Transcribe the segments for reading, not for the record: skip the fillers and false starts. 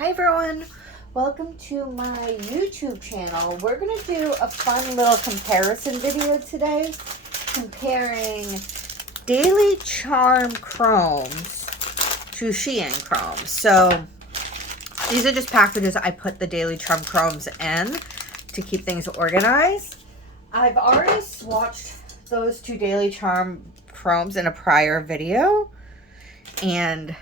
Hi everyone, welcome to my YouTube channel. We're going to do a fun little comparison video today, comparing Daily Charme Chromes to Shein Chrome. So these are just packages I put the Daily Charme Chromes in to keep things organized. I've already swatched those two Daily Charme Chromes in a prior video. And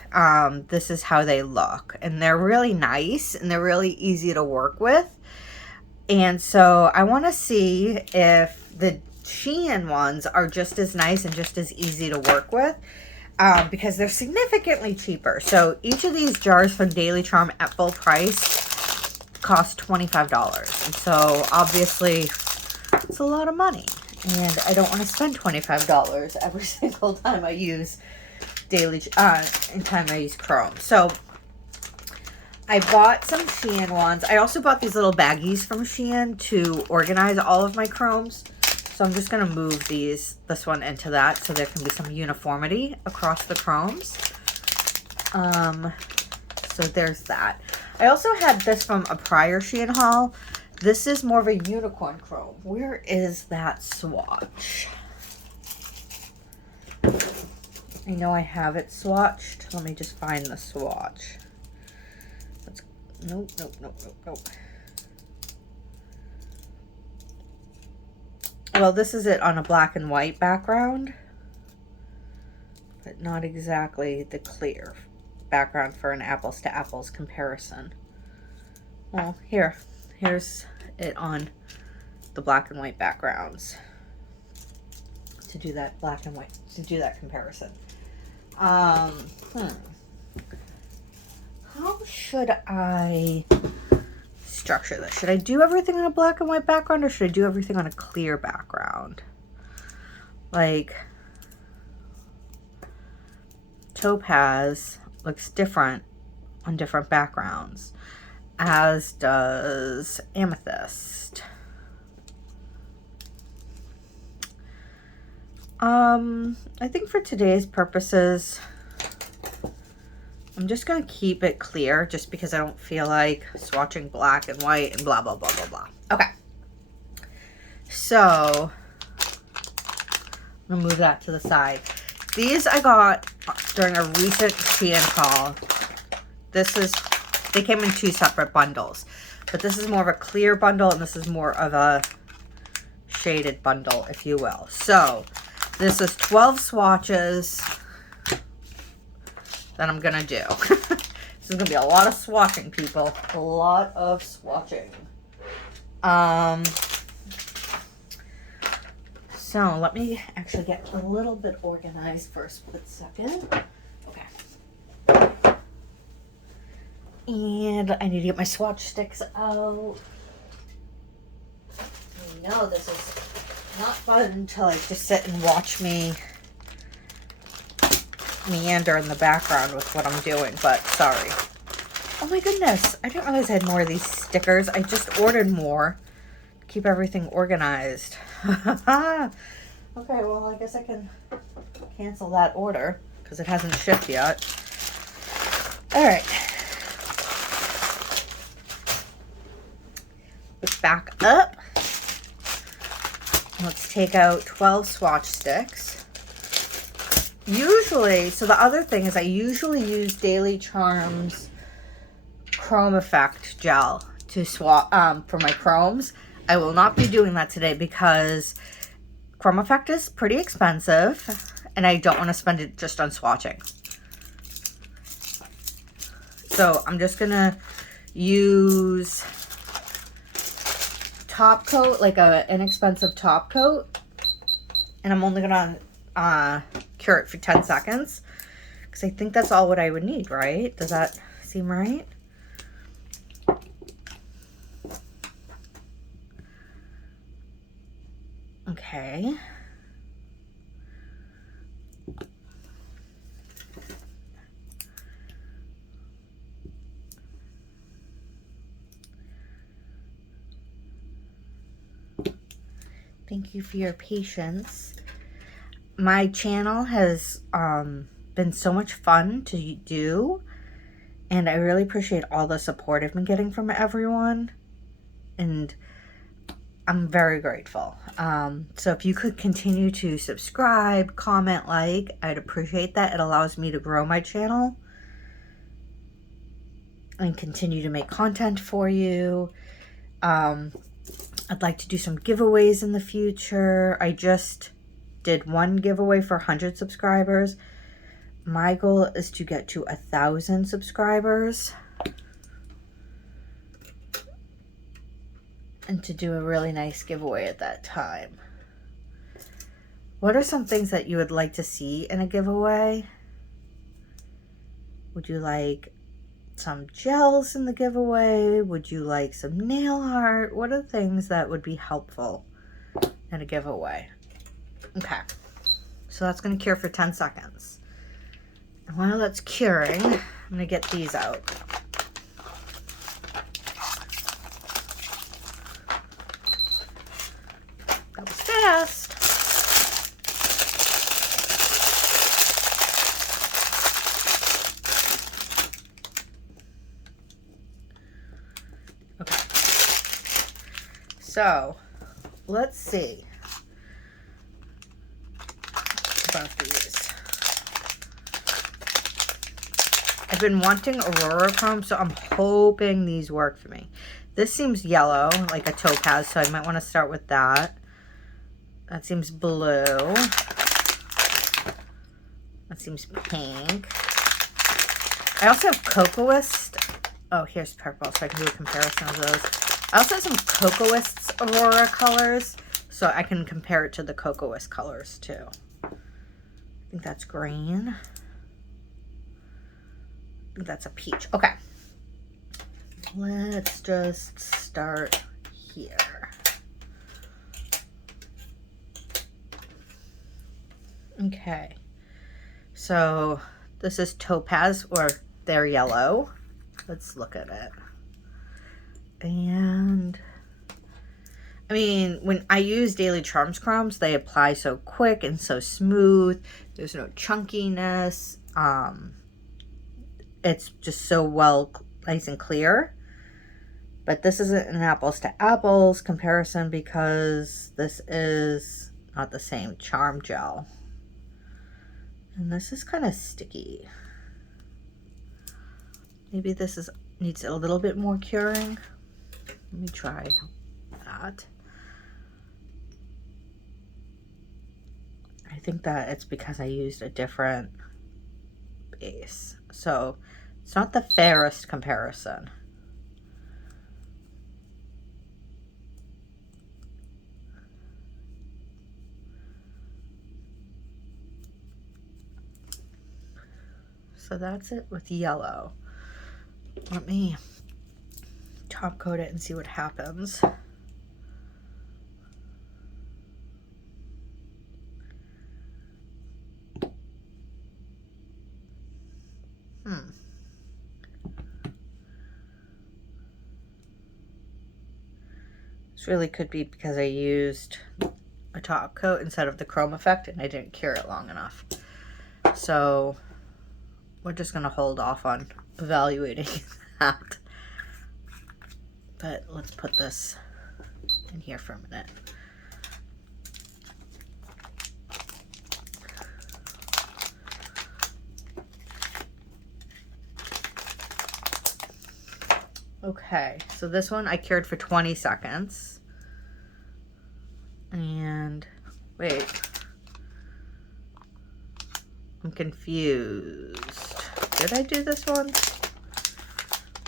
this is how they look, and they're really nice and they're really easy to work with. And so I want to see if the Shein ones are just as nice and just as easy to work with, because they're significantly cheaper. So each of these jars from Daily Charme at full price cost $25, and so obviously it's a lot of money, and I don't want to spend $25 every single time I use Daily in time I use Chrome. So I bought some Shein ones. I also bought these little baggies from Shein to organize all of my Chromes. So I'm just going to move this one into that so there can be some uniformity across the Chromes. So there's that. I also had this from a prior Shein haul. This is more of a unicorn Chrome. Where is that swatch? I know I have it swatched. Let me just find the swatch. Nope. Well, this is it on a black and white background, but not exactly the clear background for an apples to apples comparison. Well, here's it on the black and white backgrounds to do that comparison. How should I structure this? Should I do everything on a black and white background, or should I do everything on a clear background? Like, topaz looks different on different backgrounds, as does amethyst. I think for today's purposes, I'm just going to keep it clear just because I don't feel like swatching black and white and blah, blah, blah, blah, blah. Okay. So, I'm going to move that to the side. These I got during a recent Shein haul. They came in two separate bundles, but this is more of a clear bundle and this is more of a shaded bundle, if you will. So, this is 12 swatches that I'm gonna do. This is gonna be a lot of swatching, people. A lot of swatching. So let me actually get a little bit organized for a split second. Okay. And I need to get my swatch sticks out. You know this is not fun to like just sit and watch me meander in the background with what I'm doing, but sorry. Oh my goodness, I didn't realize I had more of these stickers. I just ordered more to keep everything organized. Okay, well, I guess I can cancel that order because it hasn't shipped yet. All right. Back up. Let's take out 12 swatch sticks. Usually, so the other thing is I usually use Daily Charme's Chrome Effect gel to swap for my chromes. I will not be doing that today because Chrome Effect is pretty expensive and I don't want to spend it just on swatching. So I'm just gonna use top coat, like a inexpensive top coat, and I'm only gonna cure it for 10 seconds because I think that's all what I would need, right? Does that seem right? Okay. Thank you for your patience. My channel has been so much fun to do, And I really appreciate all the support I've been getting from everyone. And I'm very grateful. So if you could continue to subscribe, comment, like, I'd appreciate that. It allows me to grow my channel and continue to make content for you. I'd like to do some giveaways in the future. I just did one giveaway for 100 subscribers. My goal is to get to 1,000 subscribers and to do a really nice giveaway at that time. What are some things that you would like to see in a giveaway? Would you like some gels in the giveaway? Would you like some nail art? What are things that would be helpful in a giveaway? Okay, so that's going to cure for 10 seconds. And while that's curing, I'm going to get these out. That was fast. So, let's see about these. I've been wanting Aurora Chrome, so I'm hoping these work for me. This seems yellow, like a topaz, so I might want to start with that. That seems blue. That seems pink. I also have Cocoist. Oh, here's purple, so I can do a comparison of those. I also have some Cocoist Aurora colors, so I can compare it to the Cocoist colors too. I think that's green. I think that's a peach. Okay. Let's just start here. Okay. So this is topaz, or they're yellow. Let's look at it. And I mean, when I use Daily Charms Chromes, they apply so quick and so smooth. There's no chunkiness. It's just so well, nice and clear. But this isn't an apples to apples comparison because this is not the same charm gel. And this is kind of sticky. Maybe this needs a little bit more curing. Let me try that. I think that it's because I used a different base. So it's not the fairest comparison. So that's it with yellow. Let me top coat it and see what happens. This really could be because I used a top coat instead of the chrome effect and I didn't cure it long enough. So we're just going to hold off on evaluating that. But let's put this in here for a minute. Okay, so this one I cured for 20 seconds. And wait, I'm confused. Did I do this one?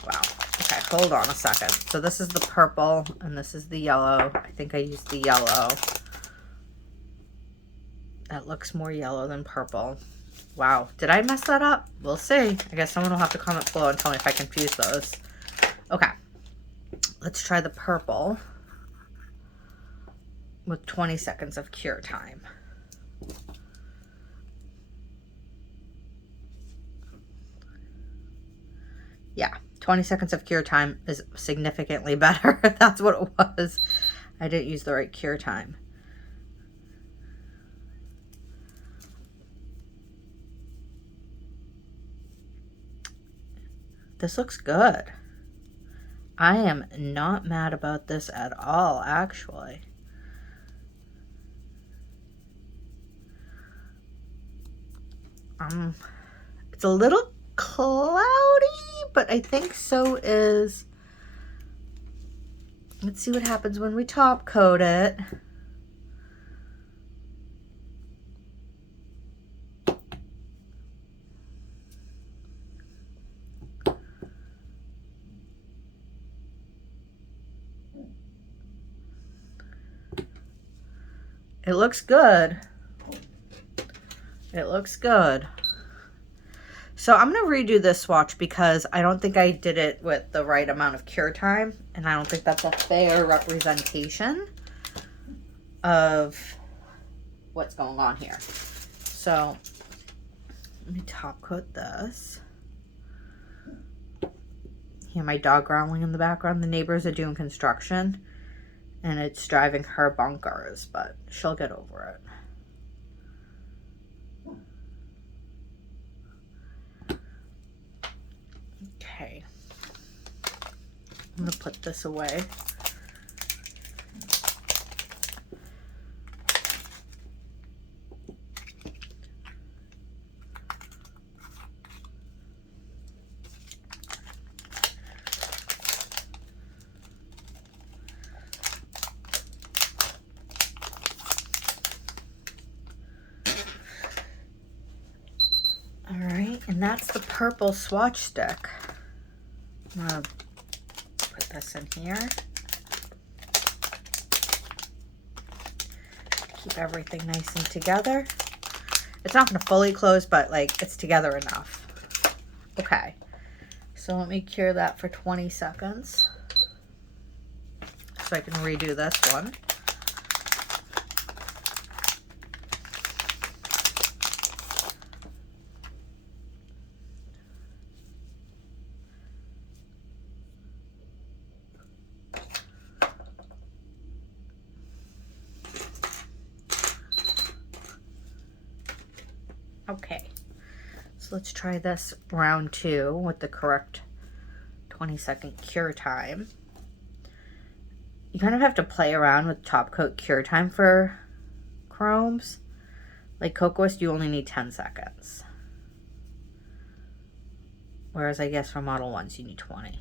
Wow. Okay, hold on a second. So this is the purple and this is the yellow. I think I used the yellow. That looks more yellow than purple. Wow. Did I mess that up? We'll see. I guess someone will have to comment below and tell me if I confuse those. Okay. Let's try the purple with 20 seconds of cure time. Yeah, 20 seconds of cure time is significantly better. That's what it was. I didn't use the right cure time. This looks good. I am not mad about this at all, actually. It's a little cloudy, but I think so is. Let's see what happens when we top coat it. It looks good. It looks good. So I'm going to redo this swatch because I don't think I did it with the right amount of cure time. And I don't think that's a fair representation of what's going on here. So let me top coat this. Hear my dog growling in the background. The neighbors are doing construction and it's driving her bonkers, but she'll get over it. Okay, I'm gonna put this away. All right, and that's the purple swatch stick. I'm gonna put this in here. Keep everything nice and together. It's not gonna fully close, but like it's together enough. Okay, so let me cure that for 20 seconds so I can redo this one. Okay, so let's try this round 2 with the correct 20-second cure time. You kind of have to play around with top coat cure time for chromes. Like Cocoa's, you only need 10 seconds. Whereas I guess for Model 1s, you need 20.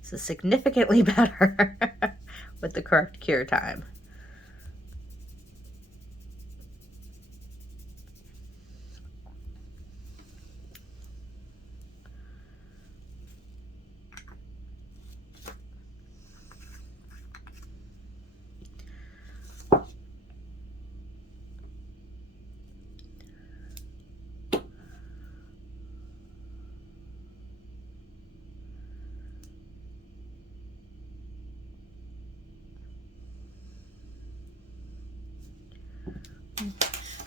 So significantly better with the correct cure time.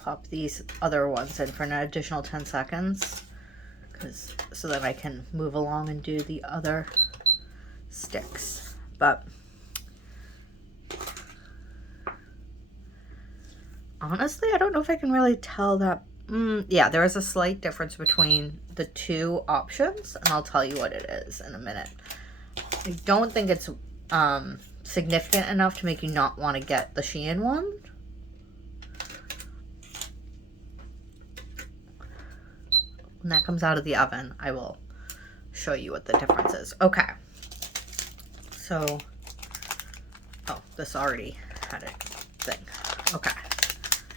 Pop these other ones in for an additional 10 seconds so that I can move along and do the other sticks. But honestly, I don't know if I can really tell that. Yeah, there is a slight difference between the two options, and I'll tell you what it is in a minute. I don't think it's significant enough to make you not want to get the Shein one. When that comes out of the oven, I will show you what the difference is. Okay. So, oh, this already had a thing. Okay.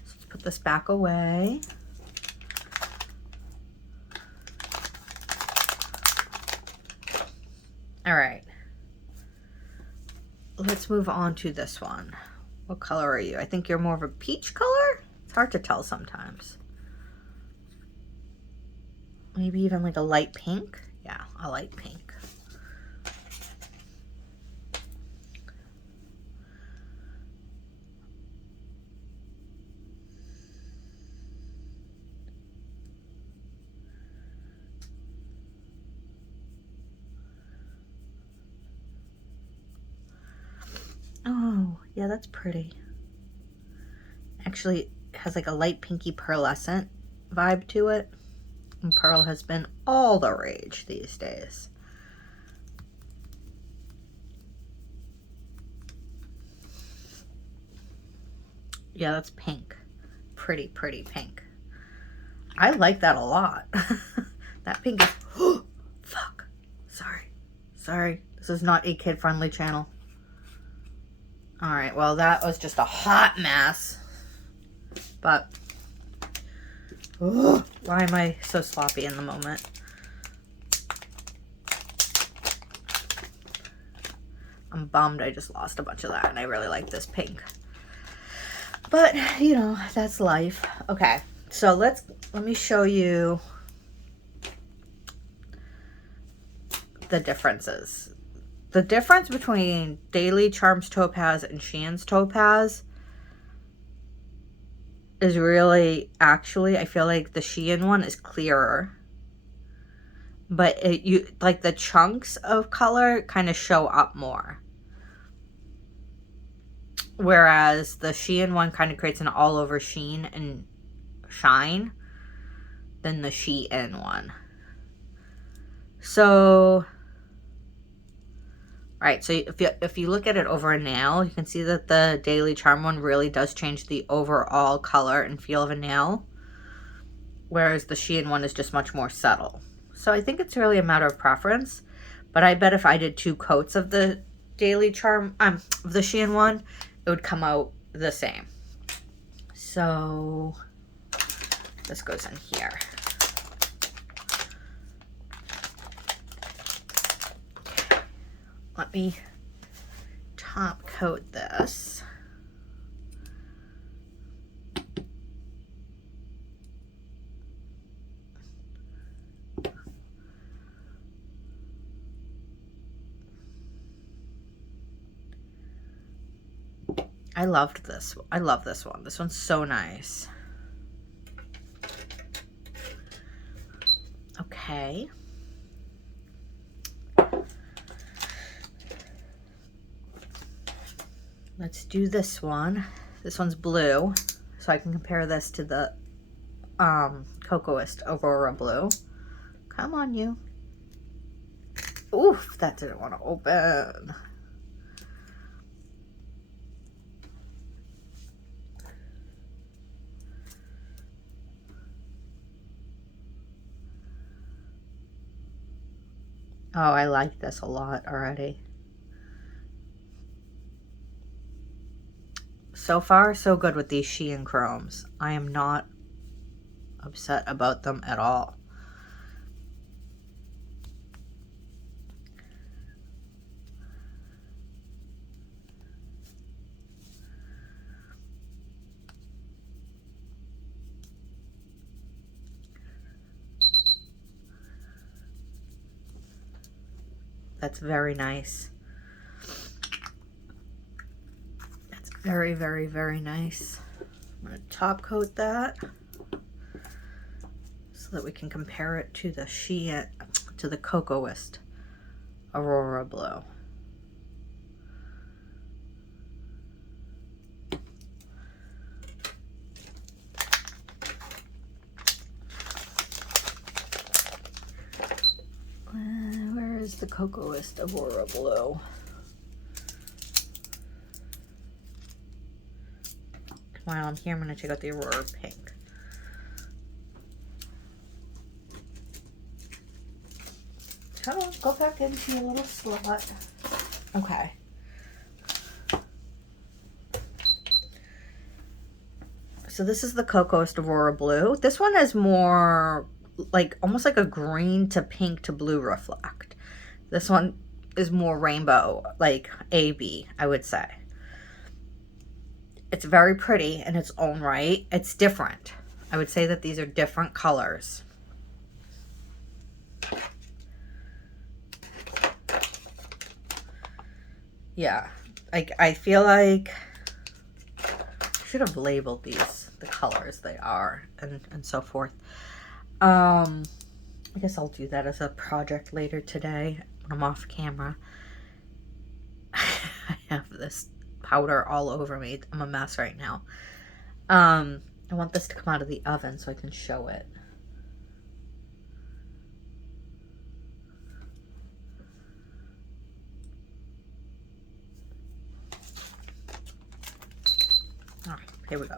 So let's put this back away. All right. Let's move on to this one. What color are you? I think you're more of a peach color? It's hard to tell sometimes. Maybe even like a light pink. Yeah, a light pink. Oh, Yeah, that's pretty. Actually, it has like a light pinky pearlescent vibe to it. And pearl has been all the rage these days. Yeah, that's pink. Pretty, pretty pink. I like that a lot. That pink is... Oh, fuck. Sorry. Sorry. This is not a kid-friendly channel. Alright, well, that was just a hot mess. But... Oh, why am I so sloppy in the moment? I'm bummed I just lost a bunch of that, and I really like this pink. But, you know, that's life. Okay, so let me show you the differences. The difference between Daily Charme's Topaz and Shein's Topaz is really, actually, I feel like the Shein one is clearer. But you like the chunks of color kind of show up more. Whereas the Shein one kind of creates an all over sheen and shine than the Shein one. So, right, so if you look at it over a nail, you can see that the Daily Charme one really does change the overall color and feel of a nail. Whereas the Shein one is just much more subtle. So I think it's really a matter of preference. But I bet if I did 2 coats of the Daily Charme, of the Shein one, it would come out the same. So this goes in here. Let me top coat this. I loved this. I love this one. This one's so nice. Okay. Let's do this one. This one's blue, so I can compare this to the Cocoist Aurora blue. Come on, you. Oof, that didn't want to open. Oh, I like this a lot already. So far, so good with these Shein Chromes. I am not upset about them at all. That's very nice. That's very, very, very nice. I'm going to top coat that so that we can compare it to the Shein, to the Cocoist Aurora blue. Where's the Cocoist Aurora blue? While I'm here, I'm going to take out the Aurora pink. Come on, go back into your little slot. Okay. So this is the Cocoist Aurora blue. This one is more like almost like a green to pink to blue reflect. This one is more rainbow, like AB, I would say. It's very pretty in its own right. It's different. I would say that these are different colors. Yeah, like I feel like I should have labeled these, the colors they are, and so forth. I guess I'll do that as a project later today when I'm off camera. I have this powder all over me. I'm a mess right now. I want this to come out of the oven so I can show it. All right, here we go.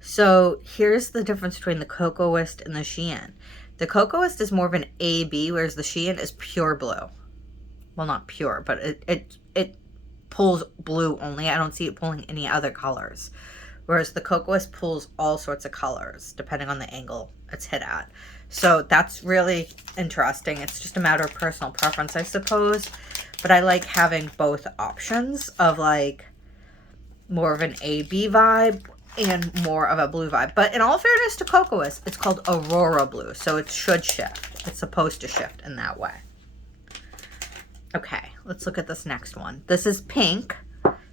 So here's the difference between the Cocoist and the Shein. The Cocoist is more of an AB, whereas the Shein is pure blue. Well, not pure, but it pulls blue only. I don't see it pulling any other colors. Whereas the Cocoist pulls all sorts of colors, depending on the angle it's hit at. So that's really interesting. It's just a matter of personal preference, I suppose. But I like having both options of like more of an AB vibe and more of a blue vibe. But in all fairness to Cocoist, it's called Aurora blue. So it should shift. It's supposed to shift in that way. Okay, let's look at this next one. This is pink.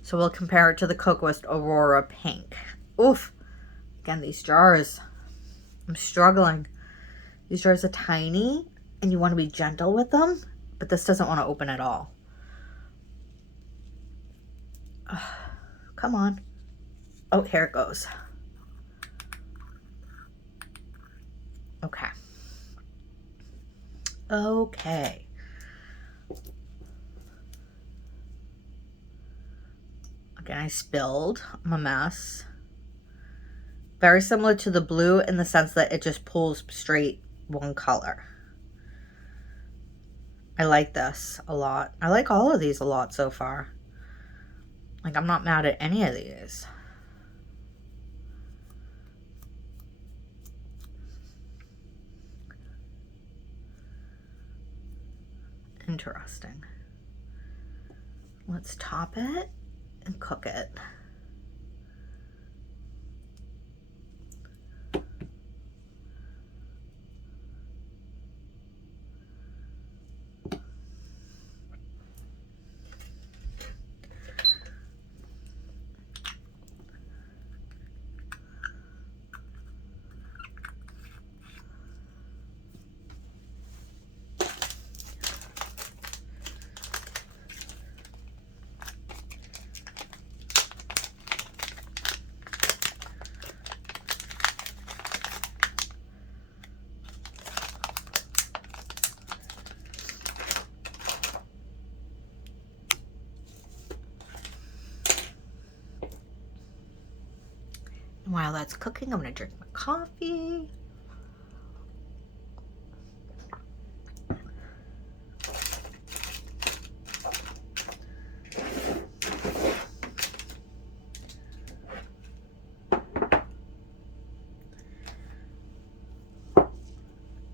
So we'll compare it to the Cocoist Aurora pink. Oof. Again, these jars. I'm struggling. These jars are tiny and you want to be gentle with them, but this doesn't want to open at all. Come on. Oh, here it goes. Okay. Okay. Again, I spilled. I'm a mess. Very similar to the blue in the sense that it just pulls straight one color. I like this a lot. I like all of these a lot so far. Like, I'm not mad at any of these. Interesting. Let's top it and cook it. While that's cooking, I'm going to drink my coffee.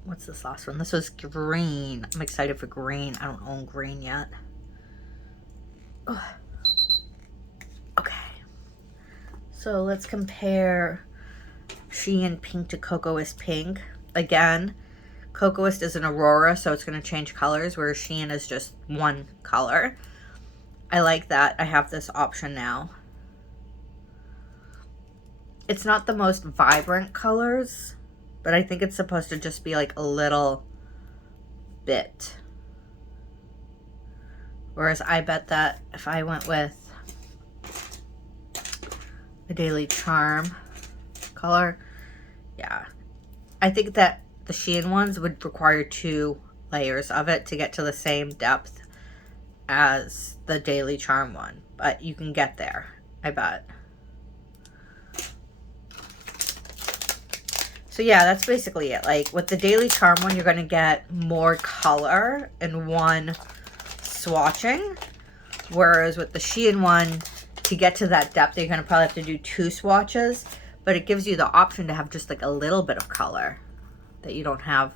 What's this last one? This was green. I'm excited for green. I don't own green yet. Ugh. So let's compare Shein pink to Cocoist pink. Again, Cocoist is an Aurora, so it's going to change colors, whereas Shein is just one color. I like that I have this option now. It's not the most vibrant colors, but I think it's supposed to just be like a little bit. Whereas I bet that if I went with the Daily Charme color, yeah, I think that the Shein ones would require 2 layers of it to get to the same depth as the Daily Charme one, but you can get there, I bet. So yeah, that's basically it. Like with the Daily Charme one, you're going to get more color in one swatching, whereas with the Shein one, to get to that depth, you're going to probably have to do 2 swatches, but it gives you the option to have just like a little bit of color that you don't have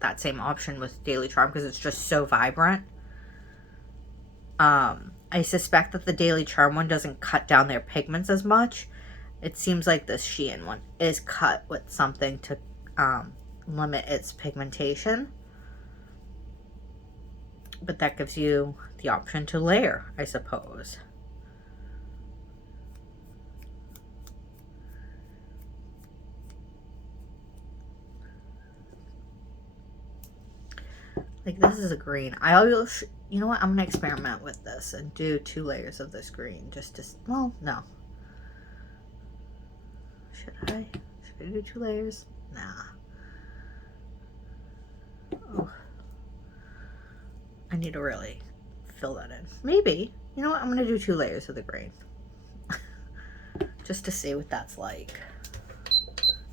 that same option with Daily Charme because it's just so vibrant. I suspect that the Daily Charme one doesn't cut down their pigments as much. It seems like this Shein one is cut with something to limit its pigmentation. But that gives you the option to layer, I suppose. Like this is a green. I you know what? I'm going to experiment with this and do 2 layers of this green just to, well, no. Should I do 2 layers? Nah. Oh. I need to really fill that in. Maybe. You know what? I'm going to do 2 layers of the green. Just to see what that's like.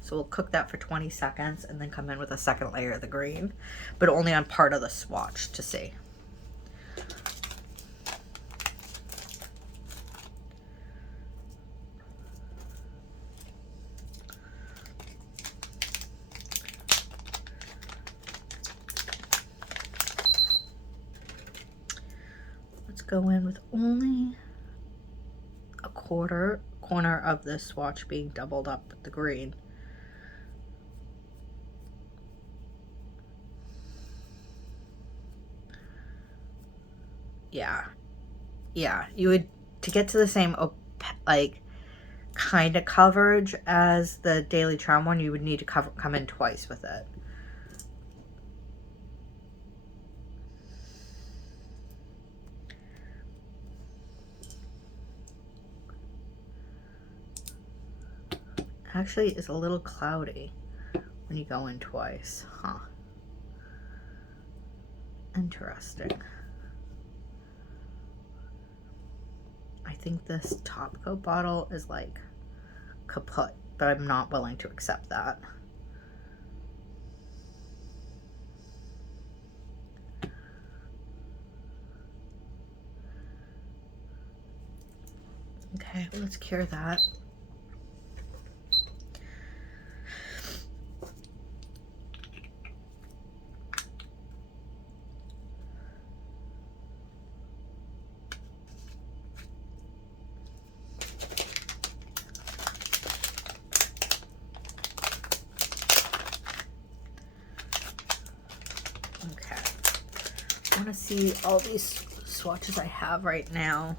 So we'll cook that for 20 seconds and then come in with a second layer of the green, but only on part of the swatch to see. Let's go in with only a corner of the swatch being doubled up with the green. Yeah, you would, to get to the same like kind of coverage as the Daily Charme one, you would need to come in twice with it. Actually, it's a little cloudy when you go in twice, huh? Interesting. I think this top coat bottle is like kaput, but I'm not willing to accept that. Okay, let's cure that. I want to see all these swatches I have right now.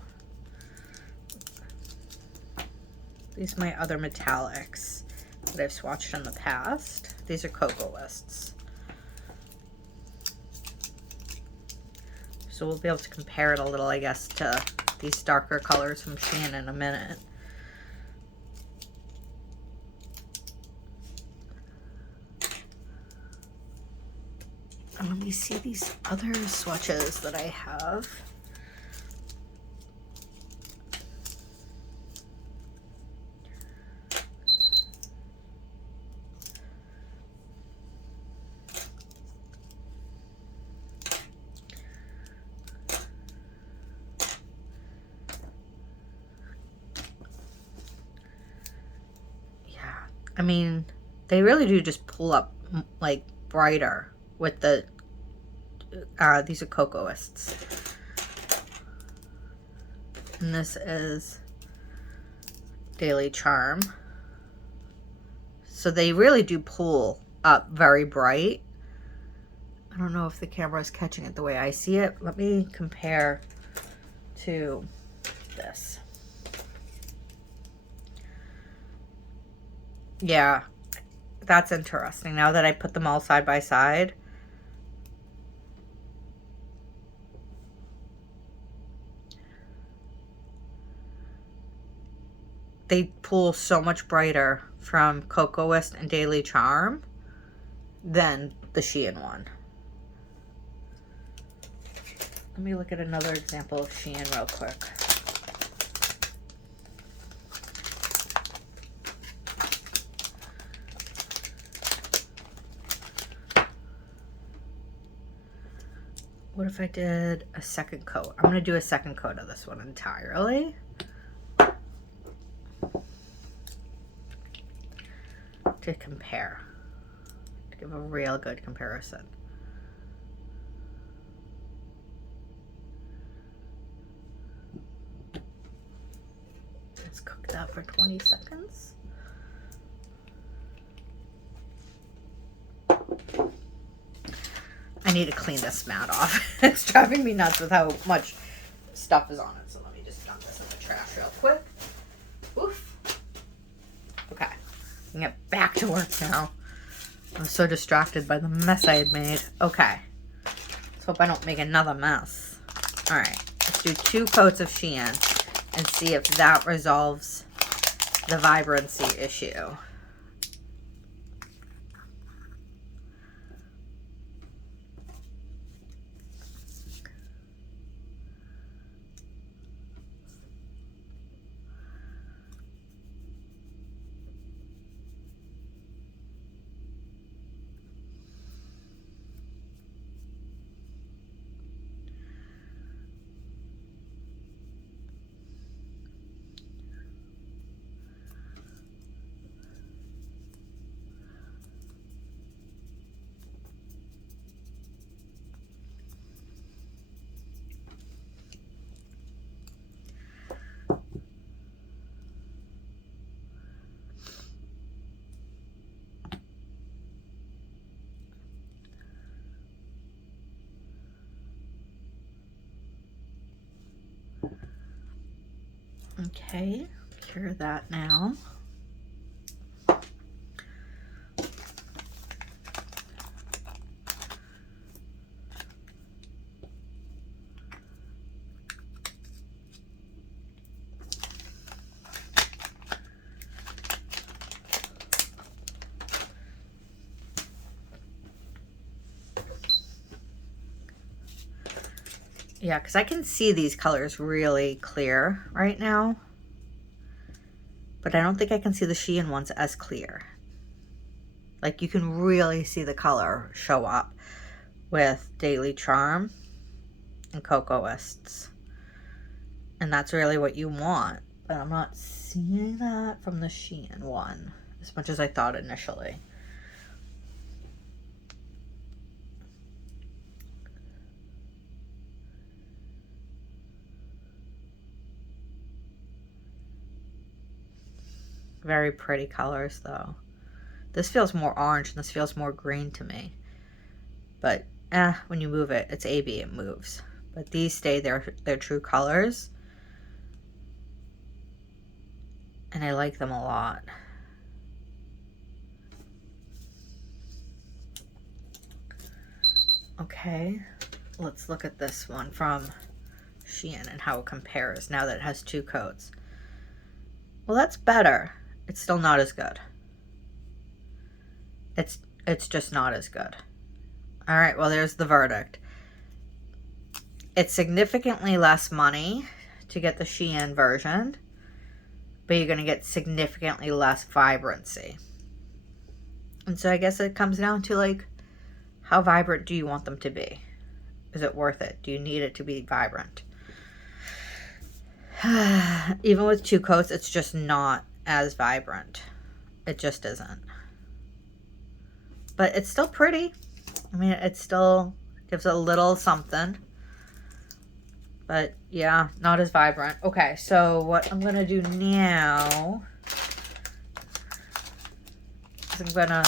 These are my other metallics that I've swatched in the past. These are Cocoa Lists. So we'll be able to compare it a little, I guess, to these darker colors from Shein in a minute. And let me see these other swatches that I have. Yeah, I mean, they really do just pull up like brighter with the these are Cocoa Lists, and this is Daily Charme. So they really do pull up very bright. I don't know if the camera is catching it the way I see it. Let me compare to this. Yeah, that's interesting. Now that I put them all side by side, they pull so much brighter from Cocoa List and Daily Charme than the Shein one. Let me look at another example of Shein real quick. What if I did a second coat? I'm going to do a second coat of this one entirely. To compare. To give a real good comparison. Let's cook that for 20 seconds. I need to clean this mat off. It's driving me nuts with how much stuff is on it. So let me just dump this in the trash real quick. Oof. Okay. I can get back to work now. I was so distracted by the mess I had made. Okay. Let's hope I don't make another mess. All right, let's do 2 coats of Shein and see if that resolves the vibrancy issue. Okay, cure that now. Yeah, because I can see these colors really clear right now. But I don't think I can see the Shein ones as clear. Like, you can really see the color show up with Daily Charme and Cocoists. And that's really what you want. But I'm not seeing that from the Shein one as much as I thought initially. Very pretty colors though. This feels more orange and this feels more green to me. But when you move it, it's AB, it moves. But these stay their true colors. And I like them a lot. Okay, let's look at this one from Shein and how it compares now that it has 2 coats. Well, that's better. It's still not as good. It's just not as good. All right, well, there's the verdict. It's significantly less money to get the Shein version, but you're going to get significantly less vibrancy. And so I guess it comes down to, like, how vibrant do you want them to be? Is it worth it? Do you need it to be vibrant? Even with 2 coats, it's just not as vibrant. It just isn't. But it's still pretty. I mean, it still gives a little something. But yeah, not as vibrant. Okay, so what I'm going to do now is I'm going to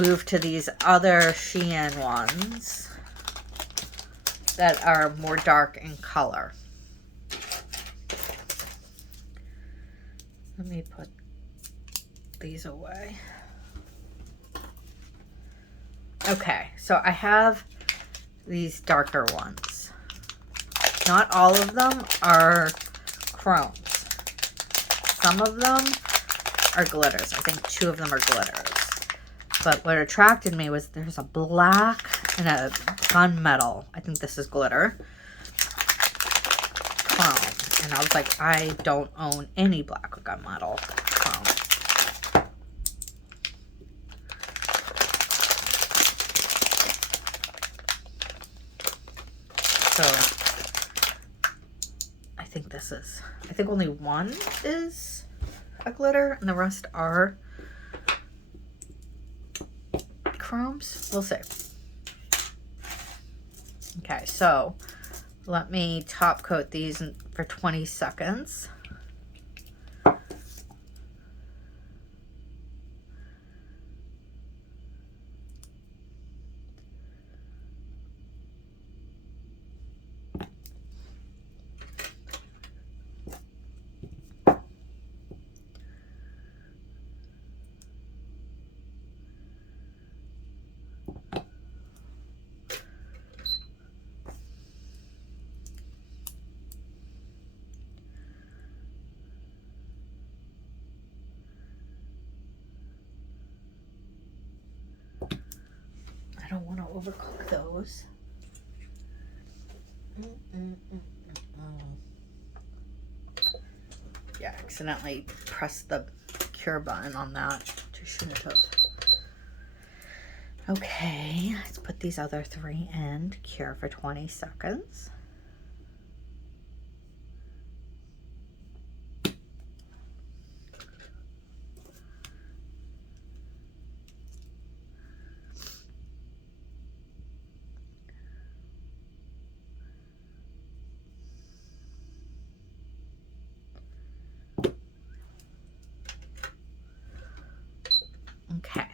move to these other Shein ones that are more dark in color. Let me put these away. Okay, so I have these darker ones. Not all of them are chromes. Some of them are glitters. I think 2 of them are glitters. But what attracted me was there's a black and a gunmetal. I think this is glitter. Chrome. And I was like, I don't own any black or gunmetal chrome. So I think only 1 is a glitter and the rest are chromes. We'll see. Okay, so let me top coat these for 20 seconds. don't want to overcook those. Yeah, accidentally pressed the cure button on that. Just shouldn't have. Okay, let's put these other 3 in. Cure for 20 seconds. Okay,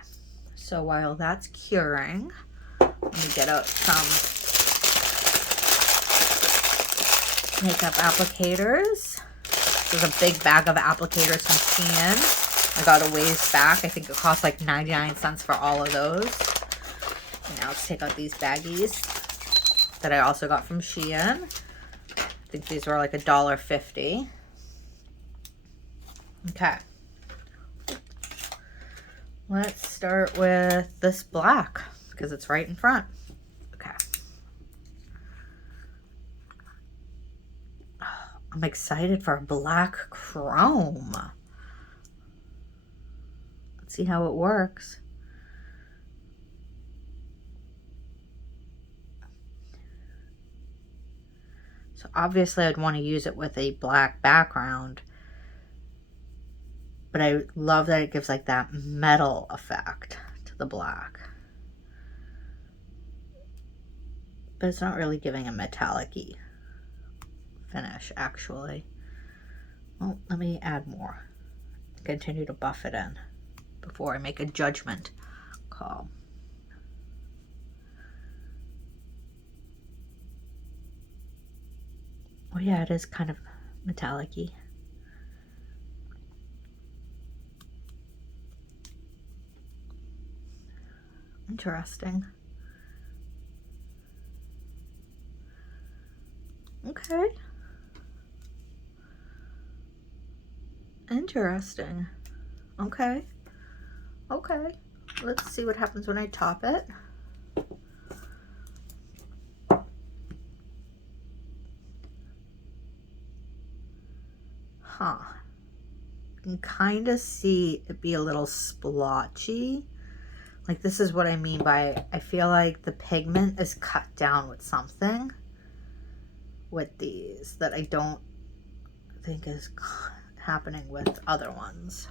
so while that's curing, let me get out some makeup applicators. There's a big bag of applicators from Shein. I got a ways back. I think it cost like 99 cents for all of those. And now let's take out these baggies that I also got from Shein. I think these were like $1.50. Okay. Let's start with this black because it's right in front. Okay. Oh, I'm excited for a black chrome. Let's see how it works. So obviously I'd want to use it with a black background. But I love that it gives like that metal effect to the black. But it's not really giving a metallic-y finish, actually. Well, let me add more. Continue to buff it in before I make a judgment call. Oh yeah, it is kind of metallic-y. Interesting. Okay. Interesting. Okay. Okay. Let's see what happens when I top it. Huh. You can kind of see it be a little splotchy. Like, this is what I mean by, I feel like the pigment is cut down with something with these that I don't think is happening with other ones.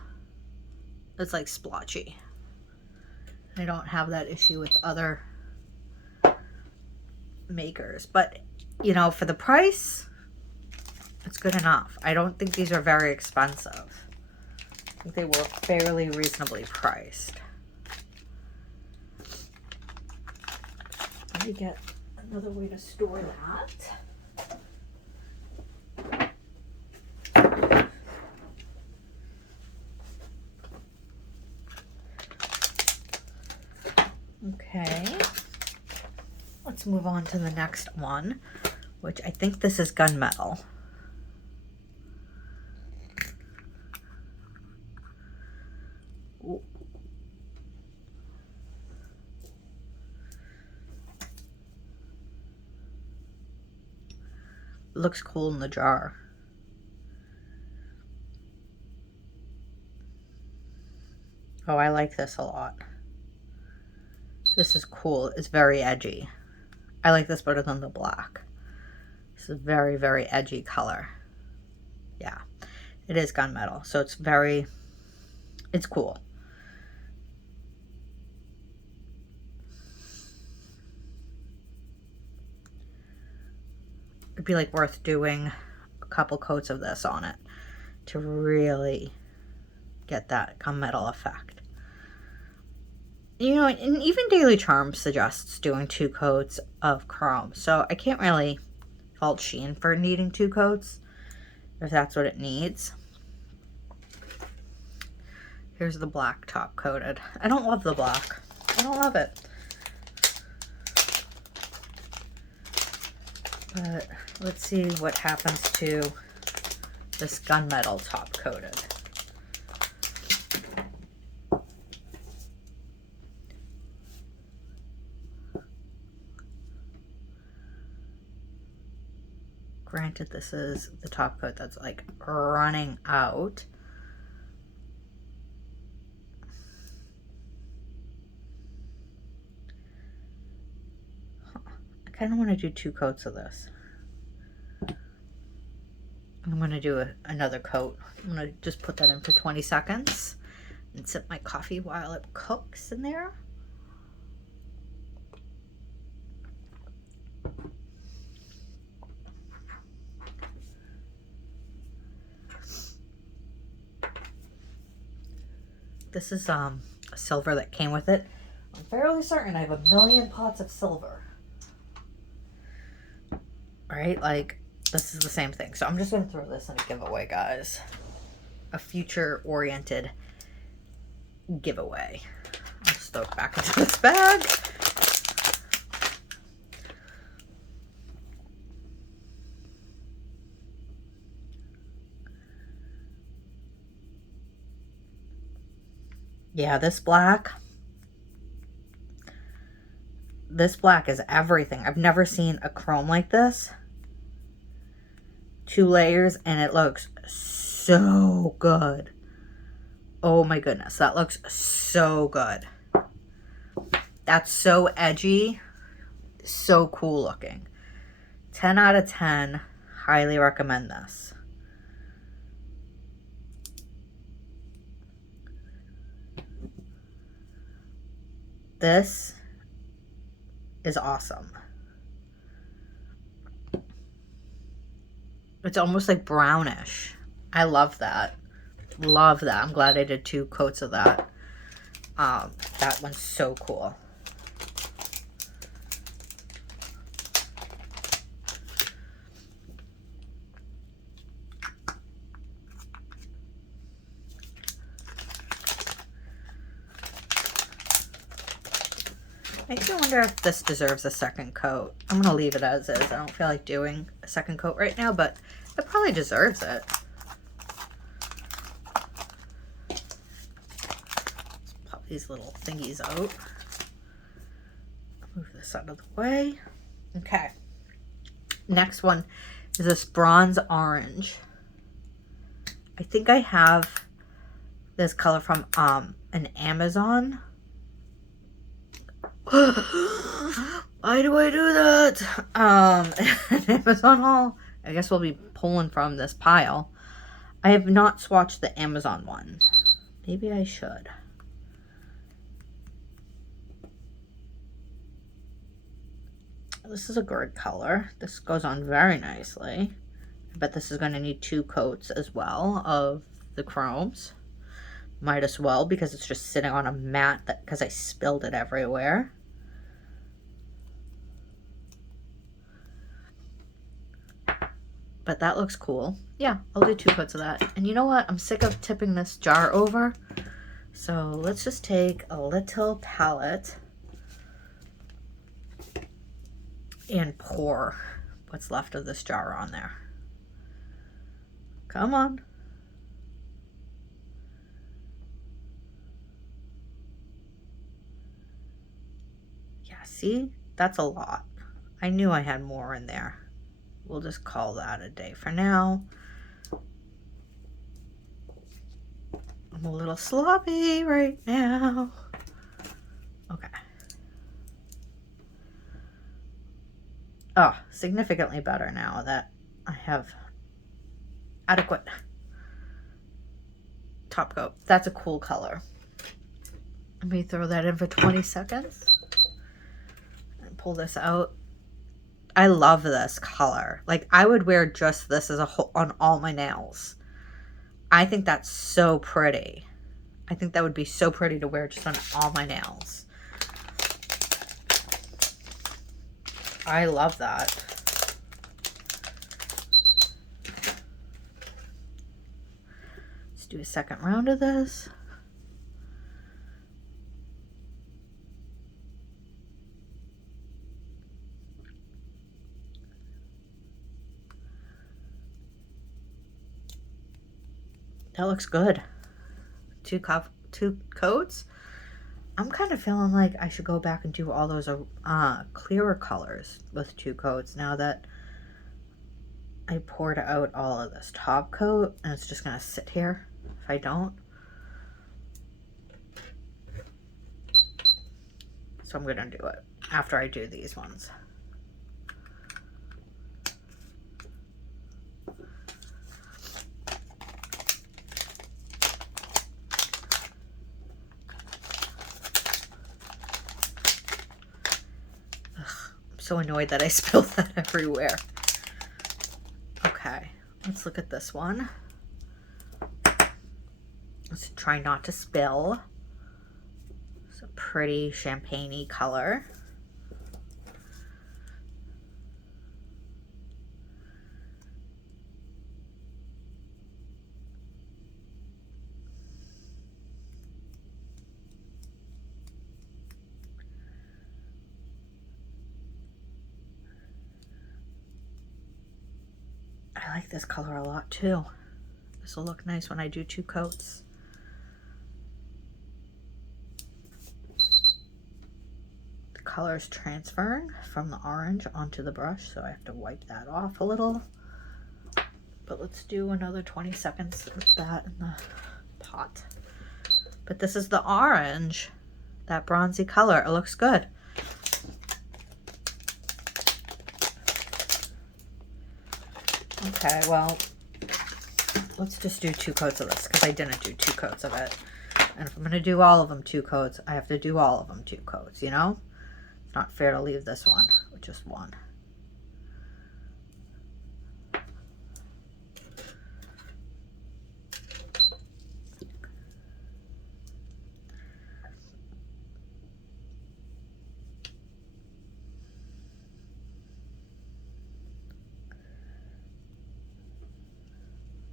It's like splotchy. I don't have that issue with other makers, but you know, for the price, it's good enough. I don't think these are very expensive. I think they were fairly reasonably priced. Let me get another way to store that. Okay, let's move on to the next one, which I think this is Gunmetal. Ooh. Looks cool in the jar. Oh, I like this a lot. This is cool. It's very edgy. I like this better than the black. This is a very, very edgy color. Yeah, it is gunmetal, so it's cool. It'd be like worth doing a couple coats of this on it to really get that gunmetal effect. You know, and even Daily Charme suggests doing 2 coats of chrome, so I can't really fault Shein for needing 2 coats if that's what it needs. Here's the black top coated. I don't love the black. I don't love it. But let's see what happens to this gunmetal top coated. Granted, this is the top coat that's like running out. I kind of want to do 2 coats of this. I'm going to do another coat. I'm going to just put that in for 20 seconds and sip my coffee while it cooks in there. This is silver that came with it. I'm fairly certain I have 1,000,000 pots of silver. Right? Like, this is the same thing. So I'm just going to throw this in a giveaway, guys. A future-oriented giveaway. I'll just throw it back into this bag. Yeah, this black is everything. I've never seen a chrome like this. 2 layers, and it looks so good. Oh my goodness, that looks so good. That's so edgy, so cool looking. 10 out of 10, highly recommend this. This is awesome. It's almost like brownish. I love that. Love that. I'm glad I did 2 coats of that. That one's so cool. Makes me wonder if this deserves a second coat. I'm going to leave it as is. I don't feel like doing a second coat right now, but it probably deserves it. Let's pop these little thingies out. Move this out of the way. Okay. Next one is this bronze orange. I think I have this color from an Amazon. Why do I do that? Amazon haul. I guess we'll be pulling from this pile. I have not swatched the Amazon one. Maybe I should. This is a good color. This goes on very nicely. I bet this is going to need 2 coats as well of the chromes. Might as well, because it's just sitting on a mat because I spilled it everywhere. But that looks cool. Yeah, I'll do 2 coats of that. And you know what? I'm sick of tipping this jar over. So let's just take a little palette and pour what's left of this jar on there. Come on. Yeah, see? That's a lot. I knew I had more in there. We'll just call that a day for now. I'm a little sloppy right now. Okay. Oh, significantly better now that I have adequate top coat. That's a cool color. Let me throw that in for 20 seconds and pull this out. I love this color. Like, I would wear just this as a whole on all my nails. I think that's so pretty. I think that would be so pretty to wear just on all my nails. I love that. Let's do a second round of this. That looks good. 2 coats. I'm kind of feeling like I should go back and do all those clearer colors with 2 coats now that I poured out all of this top coat and it's just gonna sit here if I don't. So I'm gonna do it after I do these ones. So annoyed that I spilled that everywhere. Okay, let's look at this one. Let's try not to spill. It's a pretty champagne-y color. I like this color a lot too. This will look nice when I do 2 coats. The color is transferring from the orange onto the brush, so I have to wipe that off a little. But let's do another 20 seconds with that in the pot. But this is the orange, that bronzy color. It looks good. Okay, well, let's just do 2 coats of this because I didn't do 2 coats of it. And if I'm going to do all of them 2 coats, I have to do all of them 2 coats, you know? It's not fair to leave this one with just 1.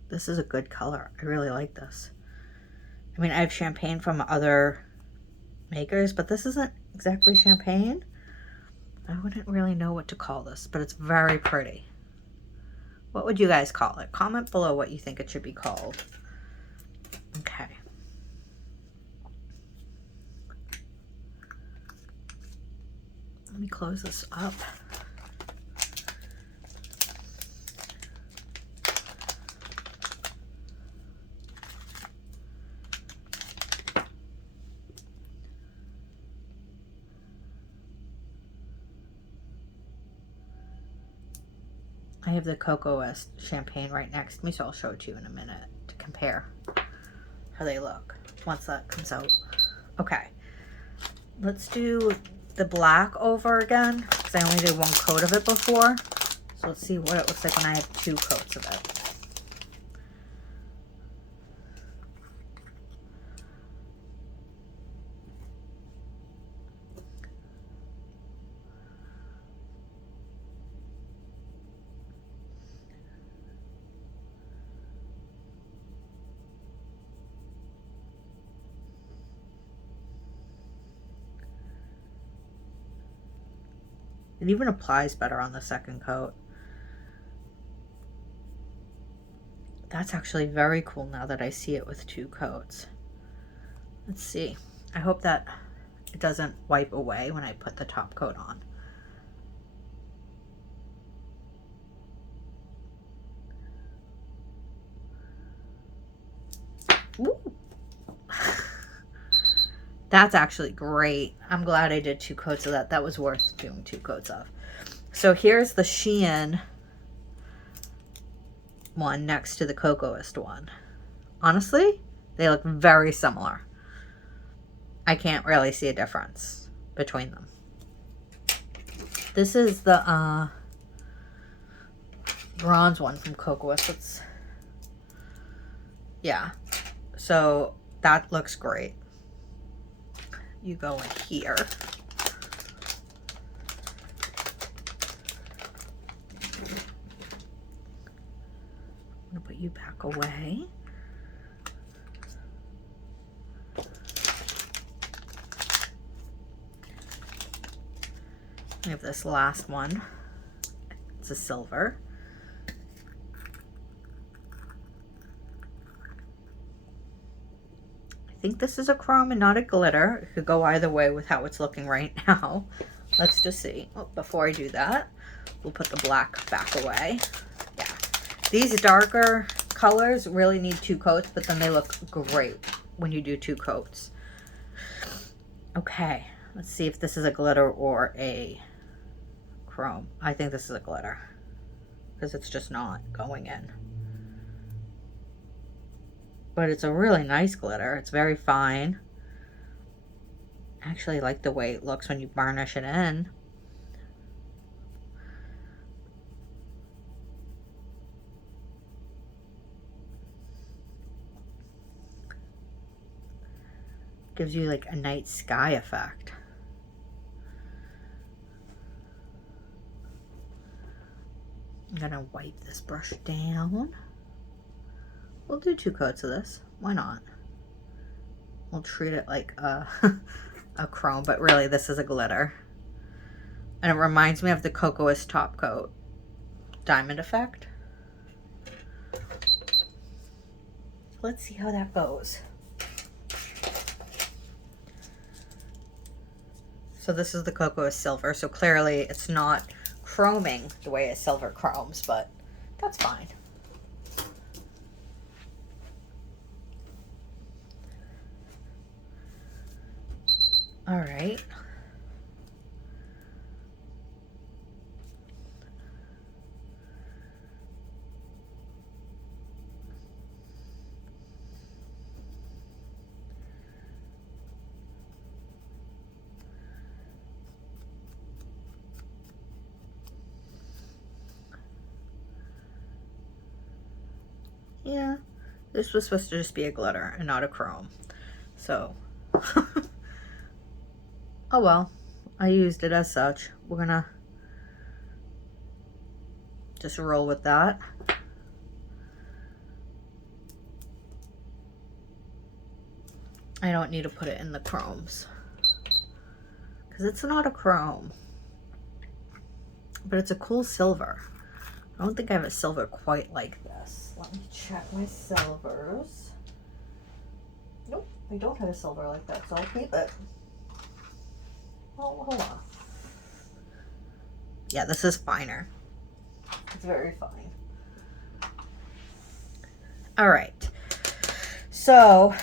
This is a good color. I really like this. I mean, I have champagne from other makers, but this isn't exactly champagne. I wouldn't really know what to call this, but it's very pretty. What would you guys call it? Comment below what you think it should be called. Okay. Let me close this up. I have the Cocoa West champagne right next to me, so I'll show it to you in a minute to compare how they look once that comes out. Okay, let's do the black over again because I only did 1 coat of it before. So let's see what it looks like when I have 2 coats of it. It even applies better on the second coat. That's actually very cool now that I see it with 2 coats. Let's see. I hope that it doesn't wipe away when I put the top coat on. Ooh. That's actually great. I'm glad I did 2 coats of that. That was worth doing 2 coats of. So here's the Shein one next to the Cocoa West one. Honestly, they look very similar. I can't really see a difference between them. This is the bronze one from Cocoa West. Yeah. So that looks great. You go in here. I'm gonna put you back away. I have this last one. It's a silver. I think this is a chrome and not a glitter. It could go either way with how it's looking right now. Let's just see. Oh, before I do that, we'll put the black back away. Yeah, These darker colors really need 2 coats, but then they look great when you do 2 coats. Okay, let's see if this is a glitter or a chrome. I think this is a glitter because it's just not going in. But it's a really nice glitter. It's very fine. I actually like the way it looks when you varnish it in. Gives you like a night sky effect. I'm gonna wipe this brush down. We'll do 2 coats of this. Why not? We'll treat it like a, a chrome, but really this is a glitter. And it reminds me of the Cocoa's top coat diamond effect. Let's see how that goes. So this is the Cocoa's silver, so clearly it's not chroming the way a silver chromes, but that's fine. All right. Yeah, this was supposed to just be a glitter and not a chrome. So, oh well, I used it as such. We're gonna just roll with that. I don't need to put it in the chromes because it's not a chrome, but it's a cool silver. I don't think I have a silver quite like this. Let me check my silvers. Nope, I don't have a silver like that, so I'll keep it. Oh, hold on. Yeah, this is finer. It's very fine. All right. So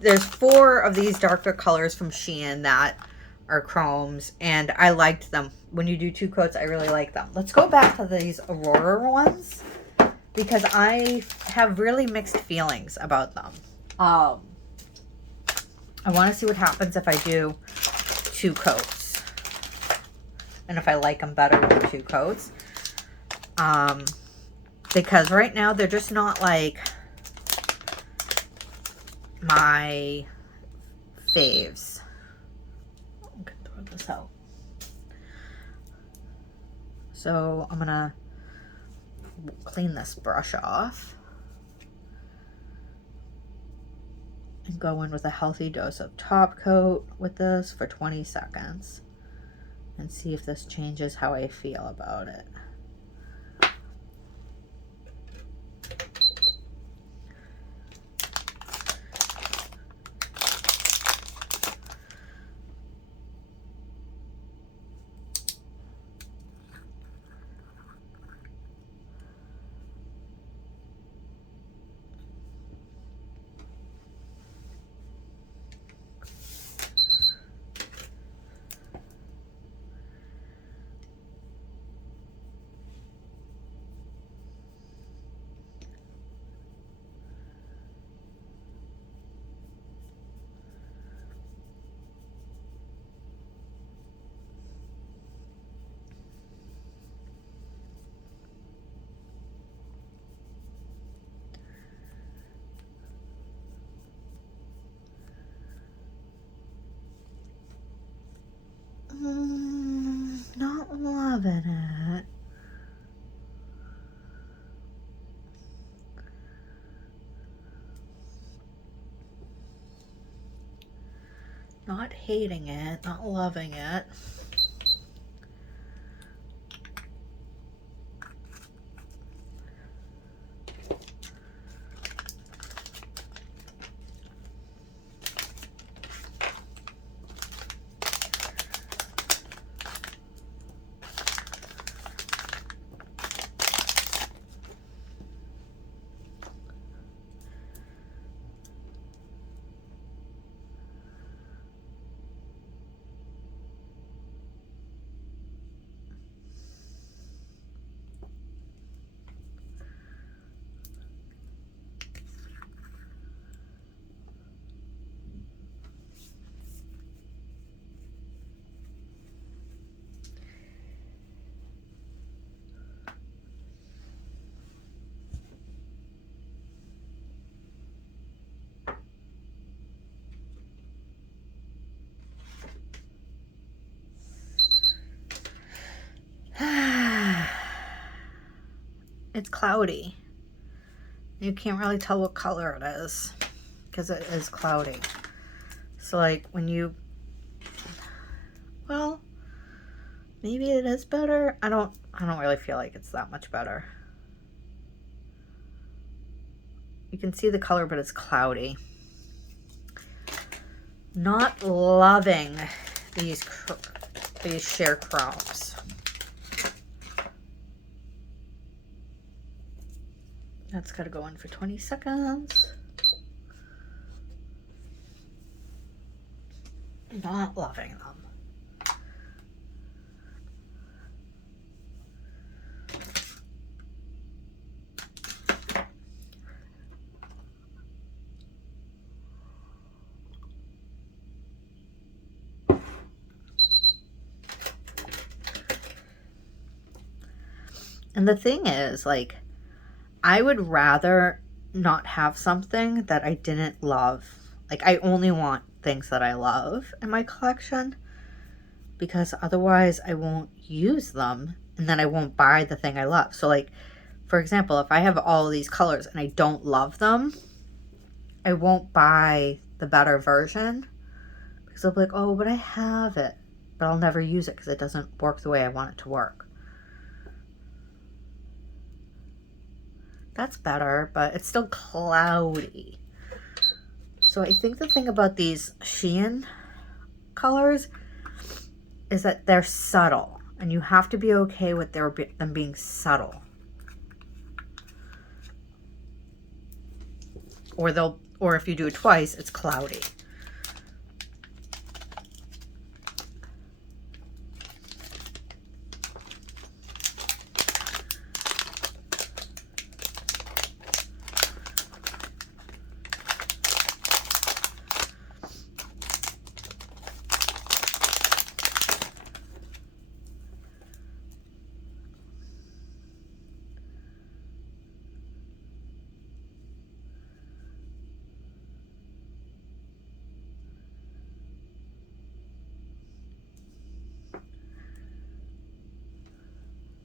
there's 4 of these darker colors from Shein that are chromes, and I liked them. When you do 2 coats, I really like them. Let's go back to these Aurora ones because I have really mixed feelings about them. I want to see what happens if I do 2 coats and if I like them better with 2 coats. Because right now they're just not like my faves. I'm gonna throw this out. So I'm gonna clean this brush off and go in with a healthy dose of top coat with this for 20 seconds and see if this changes how I feel about it. Not loving it. Not hating it, not loving it. it's cloudy. You can't really tell what color it is because it is cloudy. So like when you, well, maybe it is better. I don't really feel like it's that much better. You can see the color, but it's cloudy. Not loving these sheer chromes. That's got to go in for 20 seconds. Not loving them. And the thing is, like, I would rather not have something that I didn't love. Like, I only want things that I love in my collection because otherwise I won't use them and then I won't buy the thing I love. So like, for example, if I have all of these colors and I don't love them, I won't buy the better version because I'll be like, oh, but I have it, but I'll never use it because it doesn't work the way I want it to work. That's better, but it's still cloudy. So I think the thing about these Shein colors is that they're subtle, and you have to be okay with them being subtle. Or if you do it twice, it's cloudy.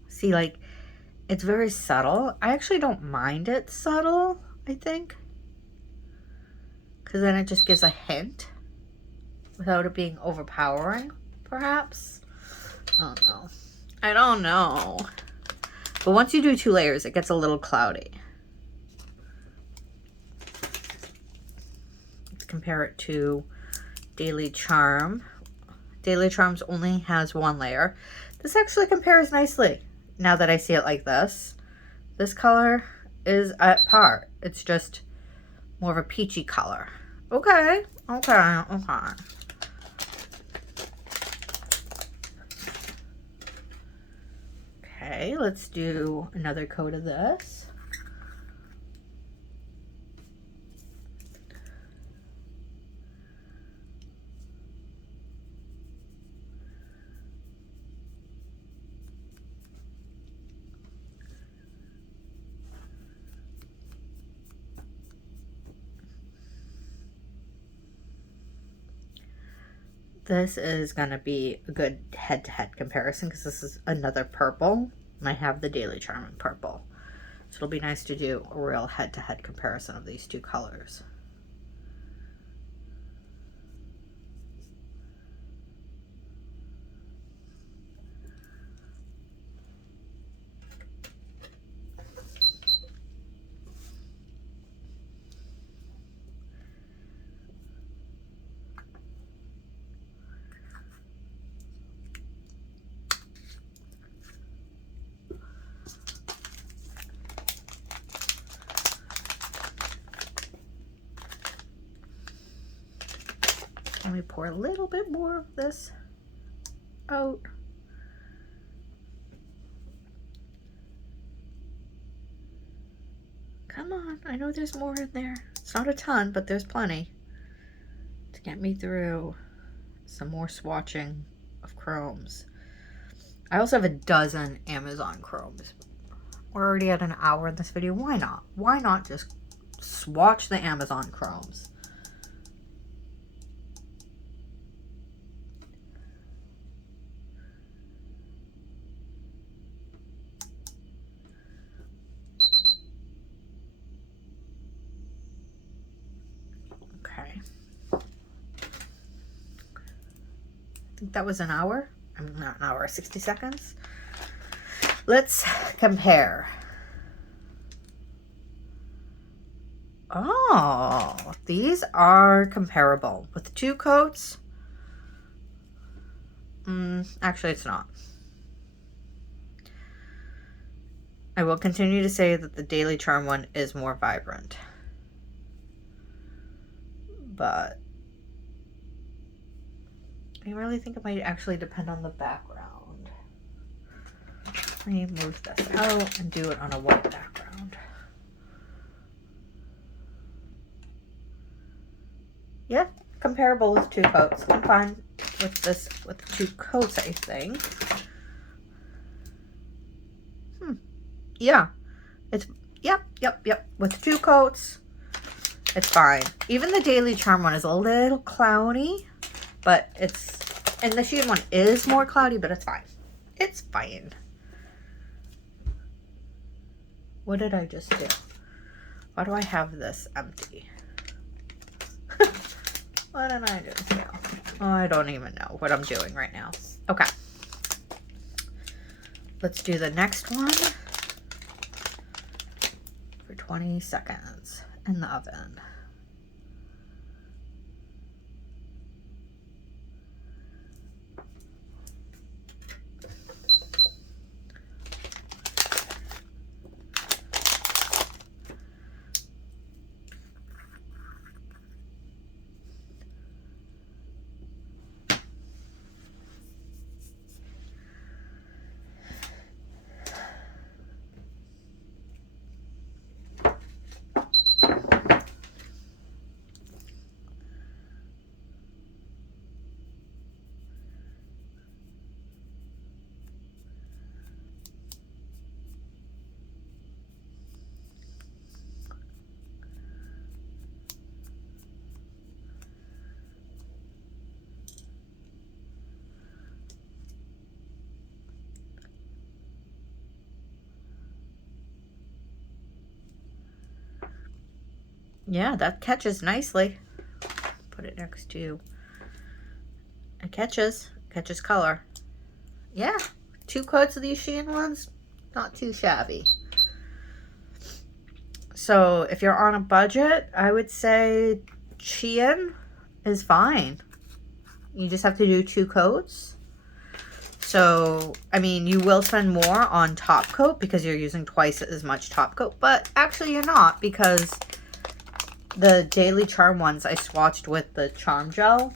See, like, it's very subtle. I actually don't mind it subtle, I think. Because then it just gives a hint without it being overpowering, perhaps. I don't know. I don't know. But once you do 2 layers, it gets a little cloudy. Let's compare it to Daily Charme. Daily Charms only has 1 layer. This actually compares nicely. Now that I see it like this, this color is at par. It's just more of a peachy color. Okay, okay, okay. Okay, let's do another coat of this. This is going to be a good head-to-head comparison because this is another purple, and I have the Daily Charme in purple. So it'll be nice to do a real head-to-head comparison of these 2 colors. Let me pour a little bit more of this out. Come on, I know there's more in there. It's not a ton, but there's plenty to get me through some more swatching of chromes. I also have a dozen Amazon chromes. We're already at an hour in this video. Why not? Why not just swatch the Amazon chromes? think that was an hour. I mean, not an hour, 60 seconds. Let's compare. Oh, these are comparable with 2 coats. Actually, it's not. I will continue to say that the Daily Charme one is more vibrant. But I really think it might actually depend on the background. Let me move this out and do it on a white background. Yeah, comparable with 2 coats. I'm fine with this with 2 coats, I think. Yeah, it's, yep. With 2 coats, it's fine. Even the Daily Charme one is a little cloudy, but it's, and the Shein one is more cloudy, but it's fine. It's fine. What did I just do? Why do I have this empty? What did I just do? Oh, I don't even know what I'm doing right now. Okay. Let's do the next one for 20 seconds in the oven. Yeah, that catches nicely. Put it next to, it catches color. Yeah, 2 coats of these Shein ones, not too shabby. So if you're on a budget, I would say Shein is fine. You just have to do 2 coats. So, I mean, you will spend more on top coat because you're using twice as much top coat, but actually you're not, because the Daily Charme ones I swatched with the Charm Gel,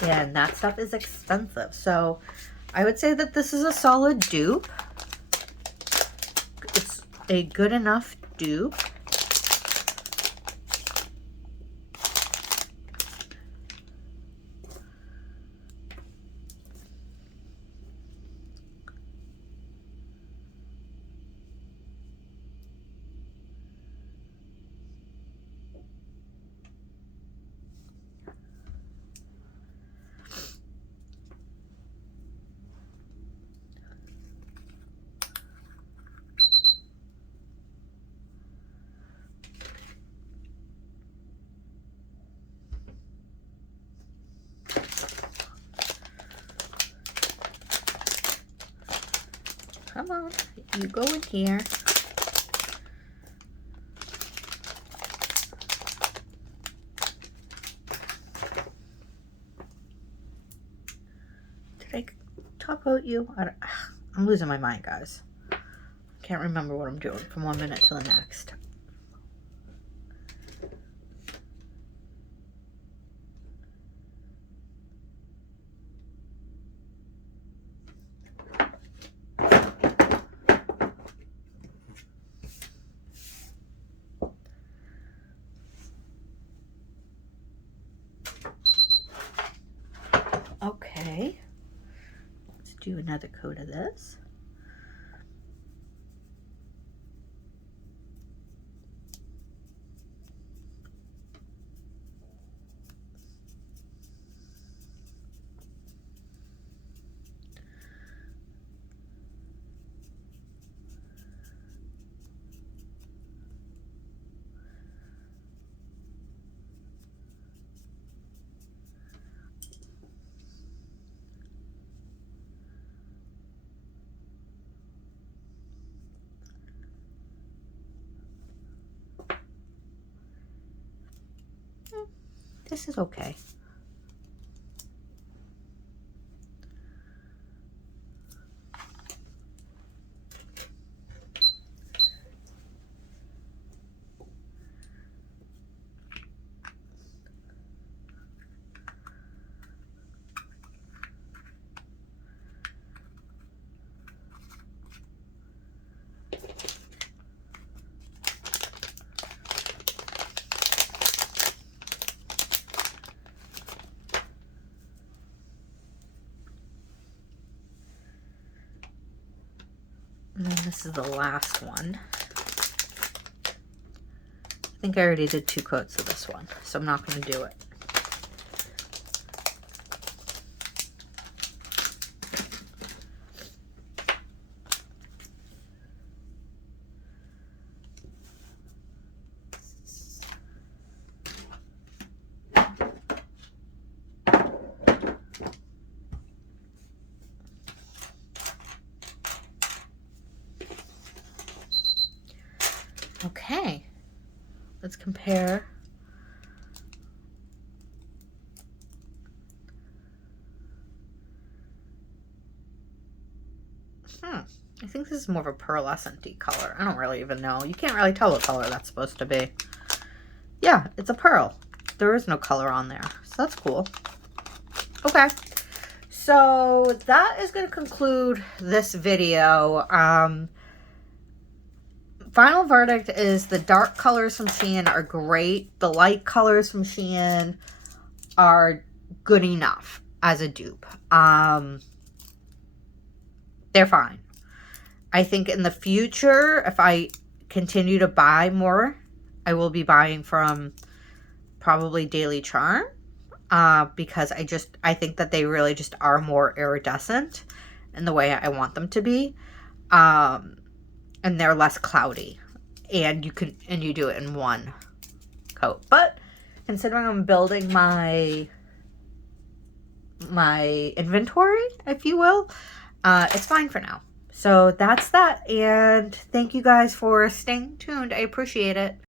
and that stuff is expensive. So I would say that this is a solid dupe. It's a good enough dupe. Come on, you go in here. Did I top coat you? I'm losing my mind, guys. Can't remember what I'm doing from 1 minute to the next. Okay, let's do another coat of this. This is okay. And then this is the last one. I think I already did 2 coats of this one, so I'm not going to do it. Okay, let's compare. I think this is more of a pearlescent-y color. I don't really even know. You can't really tell what color that's supposed to be. Yeah, it's a pearl. There is no color on there, so that's cool. Okay, so that is going to conclude this video. Final verdict is the dark colors from Shein are great. The light colors from Shein are good enough as a dupe. They're fine. I think in the future, if I continue to buy more, I will be buying from probably Daily Charme. Because I think that they really just are more iridescent in the way I want them to be. And they're less cloudy, and you do it in one coat. But considering I'm building my inventory, if you will, it's fine for now. So that's that, and thank you guys for staying tuned. I appreciate it.